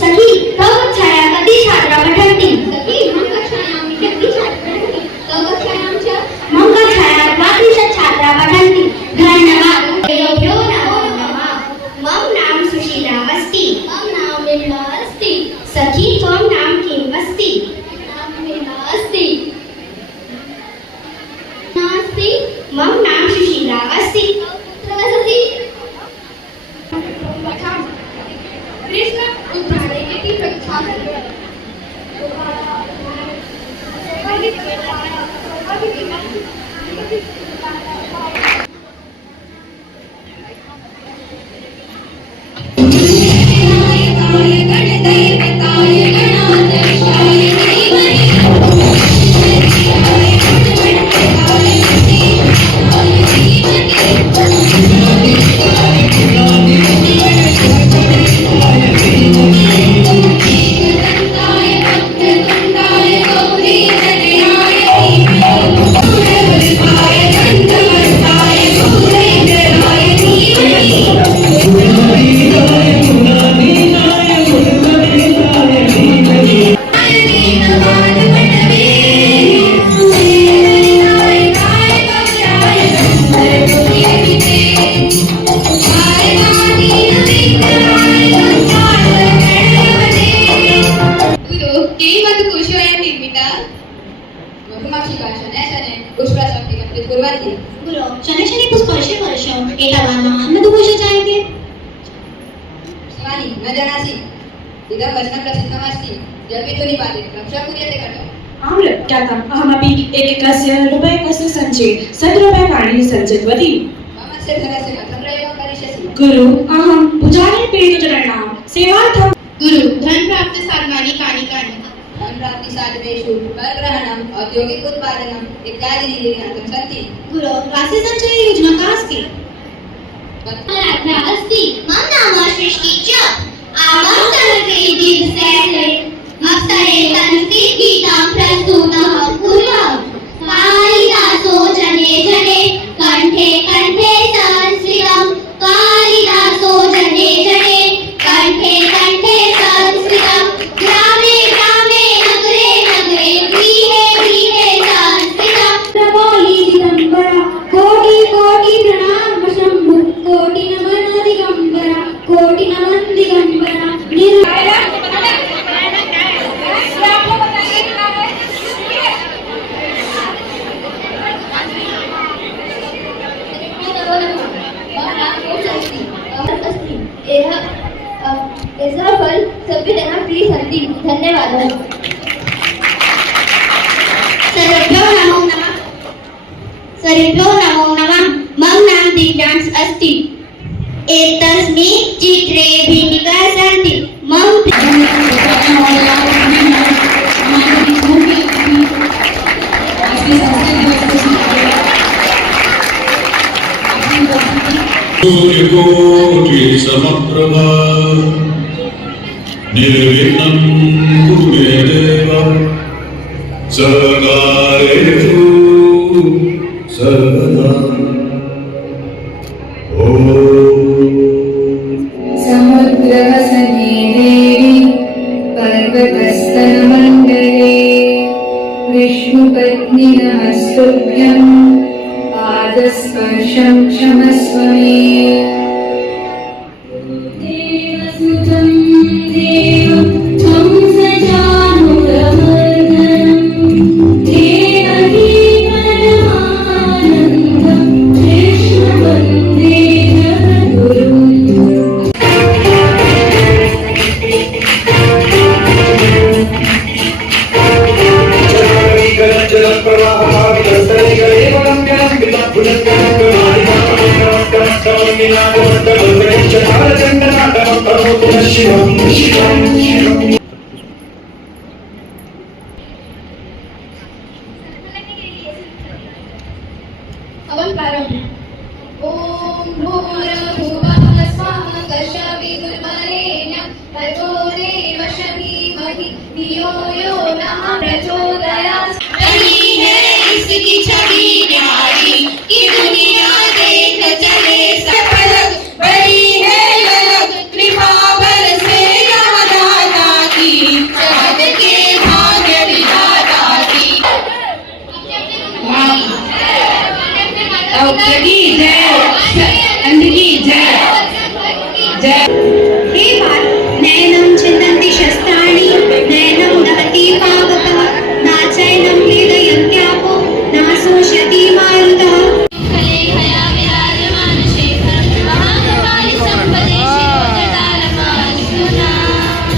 सखी तव छाया कधी छात्रा पठन्ति सखी मंग छायामि कधी छात्रा पठन्ति तव छायां च मंग छाया द्वादश छात्रा पठन्ति धन्यवाद भ्यो नमो नमः मम नाम सुशीला अस्ति मम नाम विमला अस्ति सखी त्वं नाम किम् अस्ति नाम मीना अस्ति नास्ति मम नाम सुशीला अस्ति कुत्र वसति कृष्ण उद्धारे इति पृच्छामि गुरु शनि शनि पुष्पर्षे वर्षं एतावान् अन्नदुपूजा जायते शिवानी न जानासि इदं वचनं प्रसिद्धमस्ति यद्वितु निपाते रक्षा कुर्यते कथम् आम्र ज्ञातम् अहमपि एकैकस्य रूप्यकस्य सञ्चये 100 रूप्यकाणि सञ्चितवती मम अस्य धनस्य कथं प्रयोगं करिष्यसि गुरु अहं पूजानि पीडितजनानां सेवार्थं गुरु धन प्राप्त साधनानि कानि कानि धनप्राप्तिसाधनेषु परग्रहणम् औद्योगिक उत्पादनम् इत्यादीनि ज्ञातं सन्ति गुरु राशि सञ्चय योजना का अस्ति आराधना अस्ति मम नाम सृष्टि च आमं संस्कृति दिवसे अवसरे संस्कृत गीतं प्रस्तुतः कुर्मः कालिदासो जने जने कंठे कंठे संस्कृतं कालिदासो जने जने कंठे कंठे संस्कृतं ग्रामे ग्रामे नगरे नगरे गृहे गृहे संस्कृतं प्रबोधि दिगंबरा कोटि कोटि प्रणाम शंभु कोटि नमन दिगंबरा कोटि नमन दिगंबरा ऐसा फल सभी जगह प्रिय संति धन्यवाद सर्वेभ्यो नमो नमः मम नाम दिव्यांश अस्ति एतस्मिन् चित्रे भिन्नताः सन्ति मम सूर्यकोटि समप्रभा निर्विघ्नं कुरु मे देव सर्वकार्येषु सर्वदा समुद्रवसने देवी पर्वतस्तनमण्डले विष्णुपत्नि नमस्तुभ्यं पादस्पर्शं क्षमस्व मे देवसुतं देवं त्वं सजानुरमर्दनं देवकी परमानन्दं कृष्णवन्दे जगद्गुरुम् हवन प्रारंभ ओम भूर्भुवः स्वः कशविदुर्वरेण्यं भर्गो देवशधीमहि धियो यो नः प्रचोदयात् कहीं है इसकी छवि न्यारी कि दुनिया देख चले सफल बड़ी है ललक कृपा बरसे यहाँ की जय, संत की जय, जय.